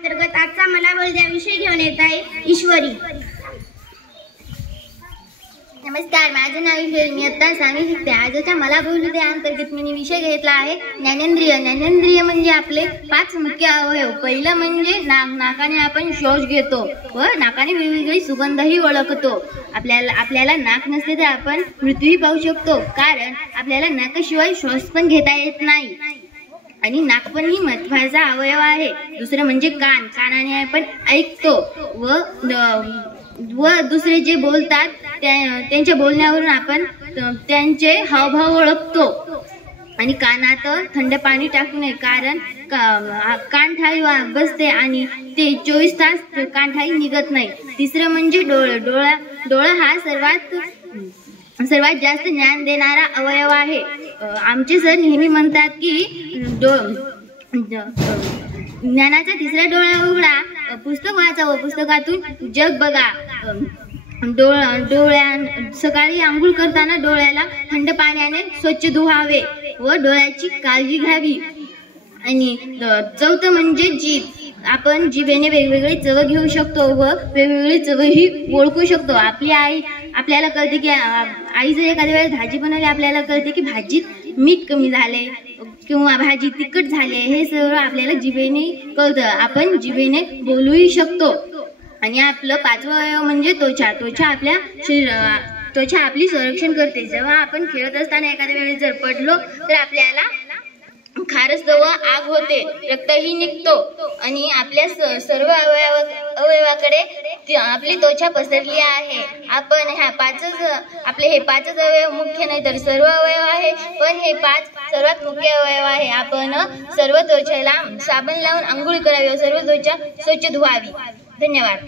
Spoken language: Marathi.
अंतर्गत आजचा मला बोल द्या विषय घेऊन येत आहे ईश्वरी। नमस्कार, माझे नाव ईश्वरी। मी आता सांगू शकते आजच्या मला बोलू द्या अंतर्गत मी विषय घेतला आहे ज्ञानेंद्रिय। ज्ञानेंद्रिय म्हणजे आपले 5 मुख्य अवयव। पहिलं म्हणजे नाक। नाकाने आपण श्वास घेतो व नाकाने वेगवेगळी सुगंधही ओळखतो। आपल्याला नाक नसले तर आपण मृत्यूही पाहू शकतो, कारण आपल्याला नाकाशिवाय श्वास पण घेता येत नाही। आणि नाक पण ही महत्त्वाचा अवयव आहे। दुसरं म्हणजे कान। कानाने आपण ऐकतो व दुसरे जे बोलतात त्यांच्या बोलण्यावरून आपण त्यांचे हावभाव ओळखतो। आणि कानात थंड पाणी टाकू नये, कारण कानठाई बसते आणि ते 24 तास कानठाई निघत नाही। तिसरं म्हणजे डोळे। डोळा हा सर्वात जास्त ज्ञान देणारा अवयव आहे। आमचे सर नेहमी म्हणतात की ज्ञानाचा तिसरा डोळा उघडा, पुस्तक वाचा व पुस्तकातून जग बघा। सकाळी आंघोळ करताना डोळ्याला थंड पाण्याने स्वच्छ धुवावे व डोळ्याची काळजी घ्यावी। आणि चौथं म्हणजे जीभ। आपण जिभेने वेगवेगळी चव घेऊ शकतो व वेगवेगळी चवही ओळखू शकतो। आपली आई आपल्याला कळते की आई जर एखाद्या वेळेस भाजी बनवली, आपल्याला कळते की भाजीत मीठ कमी झाले किंवा भाजी तिखट झाले, हे सर्व आपल्याला जिभेने कळतं। आपण जिभेने बोलूही शकतो। आणि आपलं 5वं अवयव म्हणजे त्वचा। त्वचा आपली संरक्षण करते। जेव्हा आपण खेळत असताना एखाद्या वेळेस जर पडलो तर आपल्याला खारसतं व आग होते, रक्तही निघतो। आणि आपल्या सर्व अवयवाकडे आपली त्वचा पसरली आहे। आपण आपले हे 5 अवयव मुख्य नाही तर सर्व अवयव आहे, पण हे 5 सर्वात मुख्य अवयव आहे। आपण सर्व त्वचेला साबण लावून आंघोळ करावी व सर्व त्वचा स्वच्छ धुवावी। धन्यवाद।